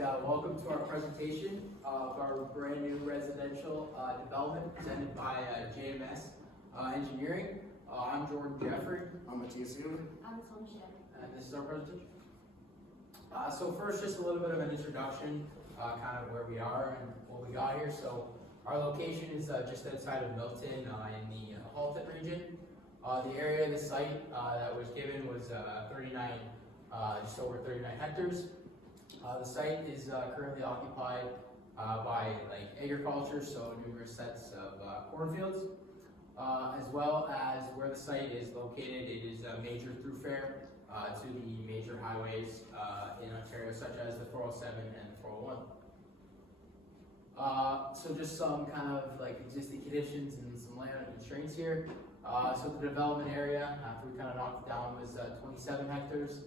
welcome to our presentation of our brand new residential development presented by JMS Engineering. I'm Jordan Jeffrey. I'm Matthias Yoon. I'm Song. And this is our presentation. So first, just a little bit of an introduction, kind of where we are and what we got here. So our location is just outside of Milton in the Halton region. The area of the site that was given was 39, just over 39 hectares. The site is currently occupied by agriculture, so numerous sets of cornfields, as well as where the site is located. It is a major thoroughfare to the major highways in Ontario, such as the 407 and the 401. So just some kind of existing conditions and some land constraints here. So the development area, after we kind of knocked it down, was 27 hectares.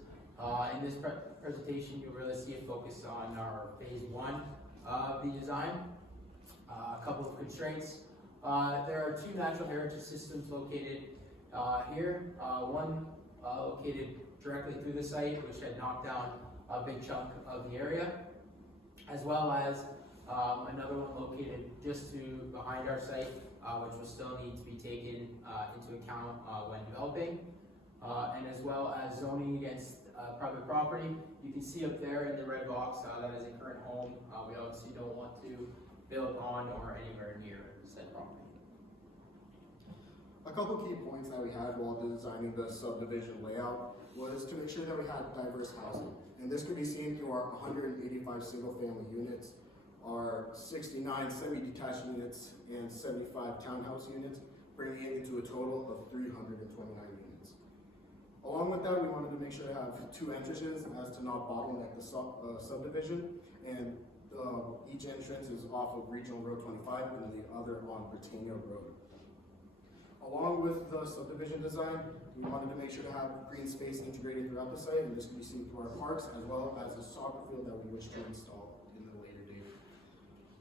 In this presentation, you'll really see it focused on our phase one of the design. A couple of constraints. There are two natural heritage systems located here. One located directly through the site, which had knocked down a big chunk of the area, as well as another one located just behind our site, which will still need to be taken into account when developing, and as well as zoning against private property. You can see up there in the red box that is a current home. We obviously don't want to build on or anywhere near said property. A couple key points that we had while designing the subdivision layout was to make sure that we had diverse housing. And this could be seen through our 185 single-family units, our 69 semi-detached units, and 75 townhouse units, bringing it into a total of 329 units. Along with that, we wanted to make sure to have two entrances as to not bottleneck the subdivision, and each entrance is off of Regional Road 25 and the other on Britannia Road. Along with the subdivision design, we wanted to make sure to have green space integrated throughout the site, and this can be seen through our parks as well as a soccer field that we wish to install in the later date.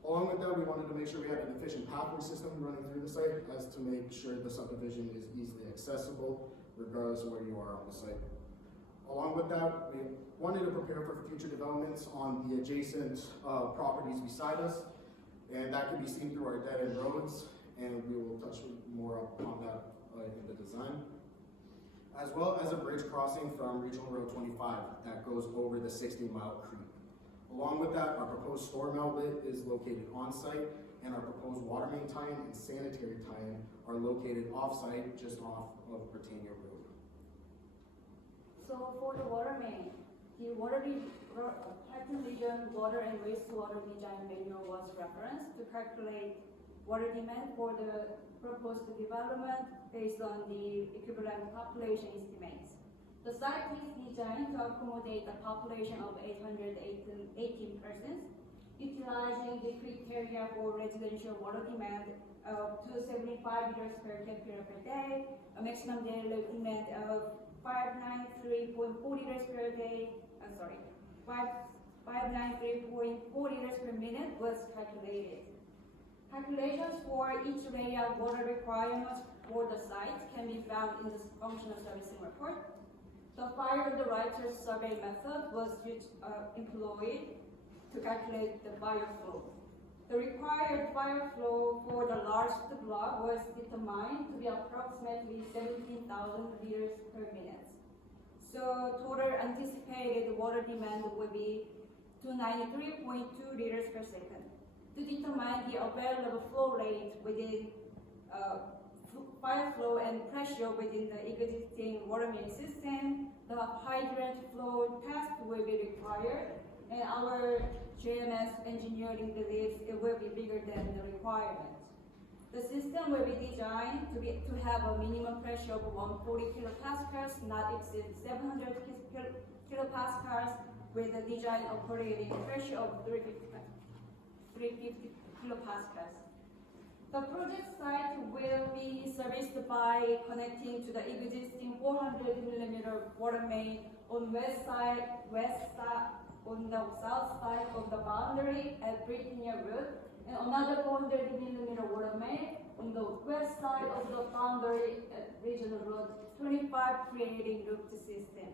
Along with that, we wanted to make sure we had an efficient pathway system running through the site as to make sure the subdivision is easily accessible regardless of where you are on the site. Along with that, we wanted to prepare for future developments on the adjacent properties beside us, and that can be seen through our dead-end roads, and we will touch more on that in the design. As well as a bridge crossing from Regional Road 25 that goes over the 60-mile creek. Along with that, our proposed storm outlet is located on site, and our proposed water main tie-in and sanitary tie-in are located off-site just off of Britannia Road. So for the water main, the Halton Region Water and Wastewater Design Manual was referenced to calculate water demand for the proposed development based on the equivalent population estimates. The site is designed to accommodate a population of 818 persons, utilizing the criteria for residential water demand of 275 liters per capita per day, a maximum daily demand of 593.4 liters per day, 593.4 liters per minute was calculated. Calculations for each area of water requirements for the site can be found in the functional servicing report. The fire underwriter survey method was employed to calculate the fire flow. The required fire flow for the largest block was determined to be approximately 17,000 liters per minute. So total anticipated water demand will be 293.2 liters per second. To determine the available flow rate within fire flow and pressure within the existing water main system, the hydrant flow test will be required, and our JMS Engineering believes it will be bigger than the requirement. The system will be designed to have a minimum pressure of 140 kilopascals, not exceed 700 kilopascals, with a design operating pressure of 350 kilopascals. The project site will be serviced by connecting to the existing 400 millimeter water main on on the south side of the boundary at Britannia Road, and another 400 millimeter water main on the west side of the boundary at Regional Road 25, creating looped system.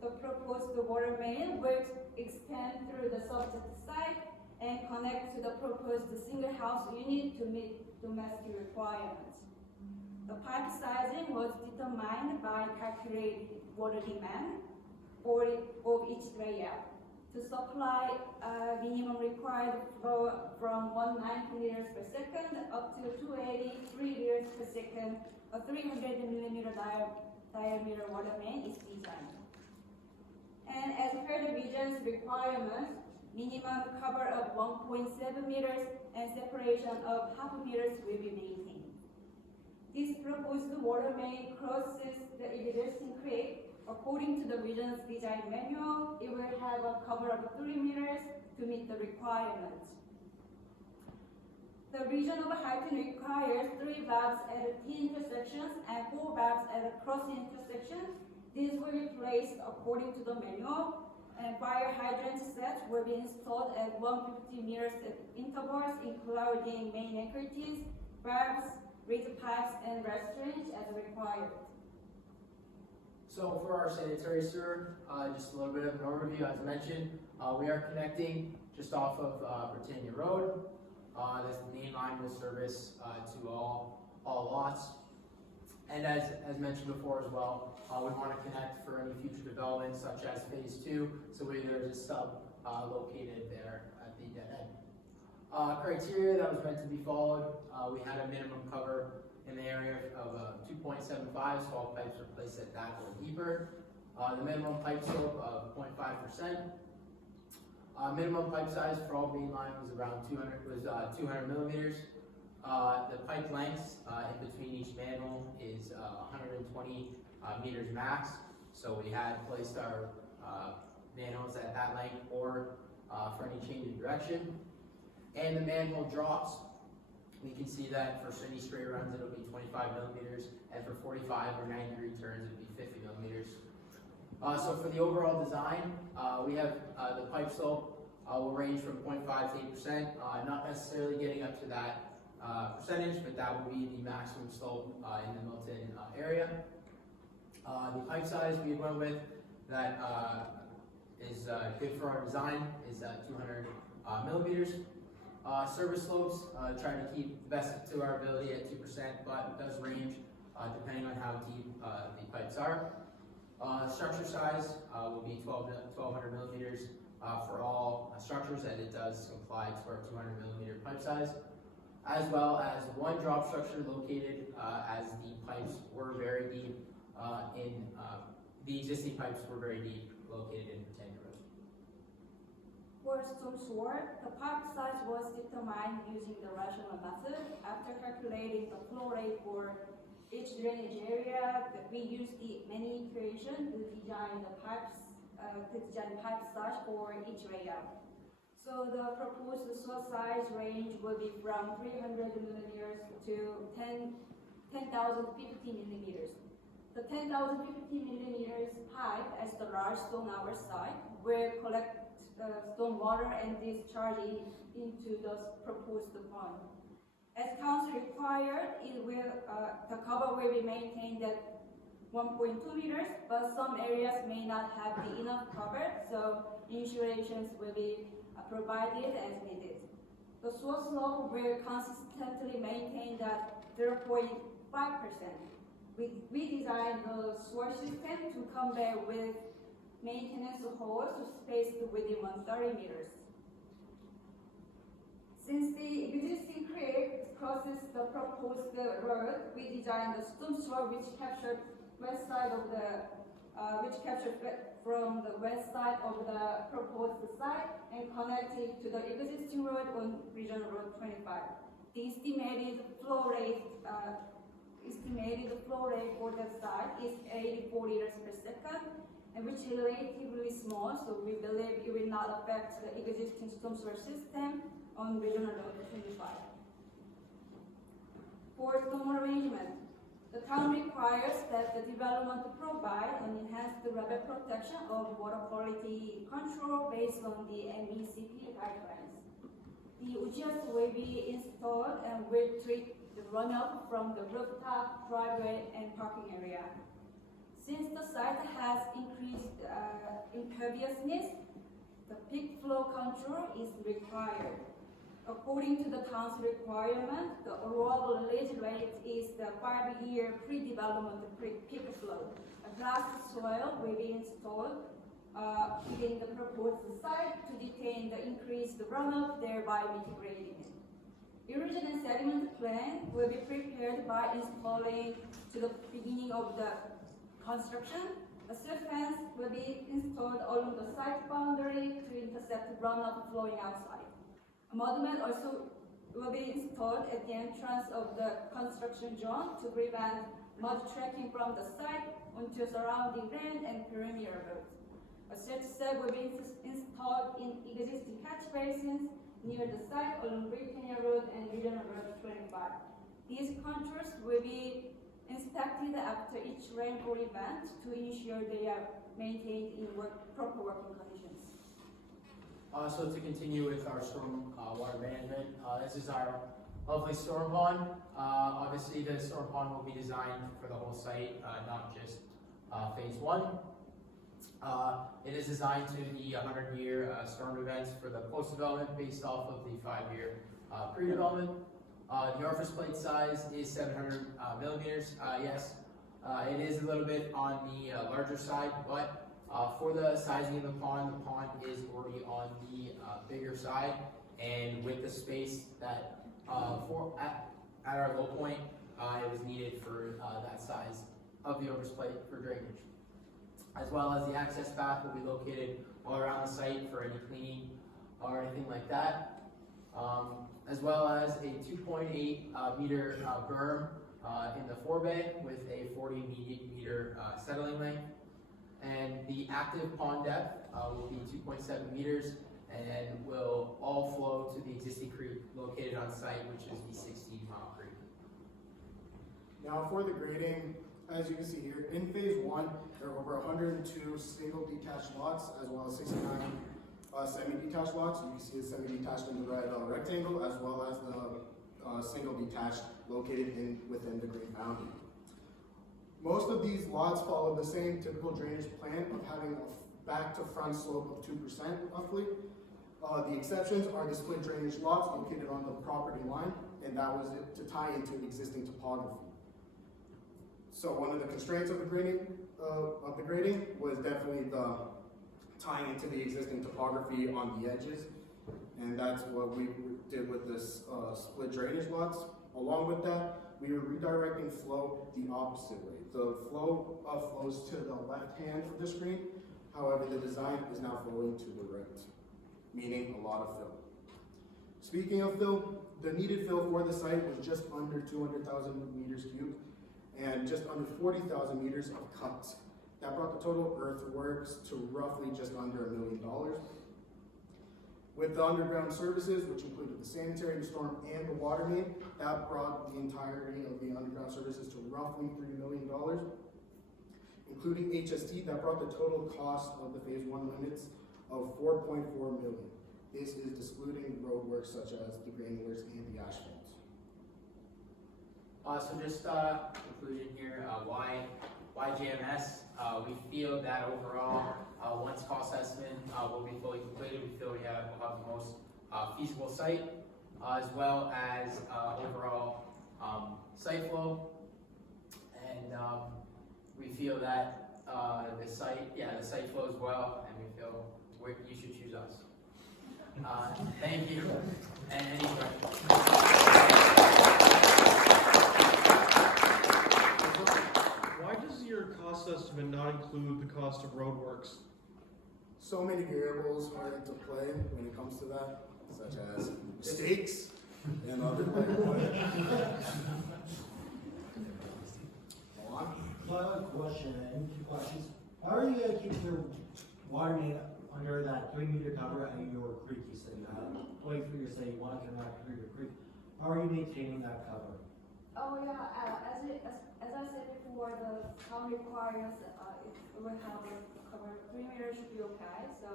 The proposed water main will extend through the subject site and connect to the proposed single house unit to meet domestic requirements. The pipe sizing was determined by calculated water demand of each layout to supply minimum required flow from 190 liters per second up to 283 liters per second. A 300 millimeter diameter water main is designed. And as per the region's requirements, minimum cover of 1.7 meters and separation of half meters will be maintained. This proposed water main crosses the existing creek. According to the region's design manual, it will have a cover of 3 meters to meet the requirements. The region of Halton requires 3 valves at T intersections and 4 valves at a cross intersection. These will be placed according to the manual, and fire hydrant sets will be installed at 150 meters at intervals, including main anchorities, valves, rigid pipes, and restraints as required. So for our sanitary sewer, just a little bit of an overview, as mentioned, we are connecting just off of Britannia Road. This main line will service to all lots. And as mentioned before as well, we want to connect for any future developments such as phase 2, so there's a stub located there at the dead end. Criteria that was meant to be followed, we had a minimum cover in the area of 2.75, so all pipes are placed at that or deeper. The minimum pipe slope of 0.5%. Minimum pipe size for all main line was around 200 millimeters. The pipe lengths in between each manhole is 120 meters max. So we had placed our manholes at that length or for any change in direction. And the manhole drops, we can see that for any straight runs it'll be 25 millimeters, and for 45 or 90-degree turns it'll be 50 millimeters. So for the overall design, we have the pipe slope will range from 0.5 to 8%, not necessarily getting up to that percentage, but that will be the maximum slope in the Milton area. The pipe size we went with that is good for our design is 200 millimeters. Service slopes, trying to keep the best to our ability at 2%, but it does range depending on how deep the pipes are. Structure size will be 1200 millimeters for all structures, and it does comply to our 200 millimeter pipe size, as well as one drop structure located as the pipes were very deep the existing pipes were very deep located in Britannia Road. For storm sewer, the pipe size was determined using the rational method. After calculating the flow rate for each drainage area, we used the many equation to design the pipes, pipe size for each layout. So the proposed sewer size range will be from 300 millimeters to 10,050 millimeters. The 10,050 millimeters pipe, as the large on our side, will collect storm water and discharge it into the proposed pond. As council required, the cover will be maintained at 1.2 meters, but some areas may not have the enough cover, so insulations will be provided as needed. The sewer slope will consistently maintain at 0.5%. We designed the sewer system to combat with maintenance holes spaced within 130 meters. Since the existing creek crosses the proposed road, we designed the storm sewer which captured west side of the from the west side of the proposed site and connected to the existing road on Regional Road 25. The estimated flow rate for the site is 84 liters per second, and which is relatively small, so we believe it will not affect the existing storm sewer system on Regional Road 25. For storm arrangement, the town requires that the development provide an enhanced level protection of water quality control based on the MECP guidelines. The UGS will be installed and will treat the runoff from the rooftop, driveway, and parking area. Since the site has increased imperviousness, the peak flow control is required. According to the town's requirement, the allowable leach rate is the 5-year pre-development peak flow. A glass soil will be installed within the proposed site to detain the increased runoff, thereby mitigating it. Erosion and sediment plan will be prepared by installing to the beginning of the construction. A silt fence will be installed along the site boundary to intercept runoff flowing outside. A monument also will be installed at the entrance of the construction zone to prevent mud tracking from the site onto surrounding land and perimeter roads. A silt set will be installed in existing catch basins near the site along Britannia Road and Regional Road 25. These contours will be inspected after each rainfall event to ensure they are maintained in proper working conditions. So to continue with our storm water management, this is our lovely storm pond. Obviously, the storm pond will be designed for the whole site, not just phase 1. It is designed to the 100-year storm events for the post-development based off of the 5-year pre-development. The orifice plate size is 700 millimeters. Yes, it is a little bit on the larger side, but for the sizing of the pond is already on the bigger side, and with the space that at our low point, it was needed for that size of the orifice plate for drainage. As well as the access path will be located all around the site for any cleaning or anything like that. As well as a 2.8 meter berm in the forebay with a 40 meter settling length. And the active pond depth will be 2.7 meters and will all flow to the existing creek located on site, which is the 16 Mile Creek. Now for the grading, as you can see here, in phase 1, there are over 102 single detached lots, as well as 69 semi-detached lots. You can see the semi-detached in the red rectangle, as well as the single detached located within the green boundary. Most of these lots follow the same typical drainage plan of having a back to front slope of 2% roughly. The exceptions are the split drainage lots located on the property line, and that was it to tie into existing topography. So one of the constraints of the grading was definitely the tying into the existing topography on the edges, and that's what we did with this split drainage lots. Along with that, we are redirecting flow the opposite way. The flow flows to the left hand of the screen. However, the design is now flowing to the right, meaning a lot of fill. Speaking of fill, the needed fill for the site was just under 200,000 meters cubed and just under 40,000 meters of cuts. That brought the total earthworks to roughly just under $1 million. With the underground services, which included the sanitary, the storm, and the water main, that brought the entirety of the underground services to roughly $3 million. Including HST, that brought the total cost of the phase 1 limits of $4.4 million. This is excluding roadworks such as the granulars and the asphalt. So just conclusion here, why GMS? We feel that overall, once cost estimate will be fully completed, we feel we'll have the most feasible site, as well as overall site flow, and we feel that the site flows well, and we feel you should choose us. Thank you. And any questions? Why does your cost estimate not include the cost of roadworks? So many variables are into play when it comes to that, such as stakes and other things. Go on. So I have a question, and 2 questions. How are you gonna keep your water main under that 3-meter cover at your creek you said you have? Going through your say you want to turn back through your creek. How are you maintaining that cover? Oh yeah, as I said before, the town requires it will have a cover. 3 meters should be okay. So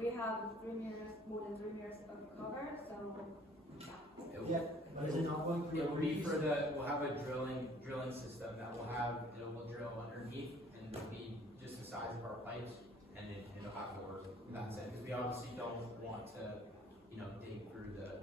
we have 3 meters, more than 3 meters of cover. So Yeah, but is it not going through It your will be creek? we'll have a drilling system that will drill underneath, and it'll be just the size of our pipes, and it'll have to work, that's it, because we obviously don't want to, dig through the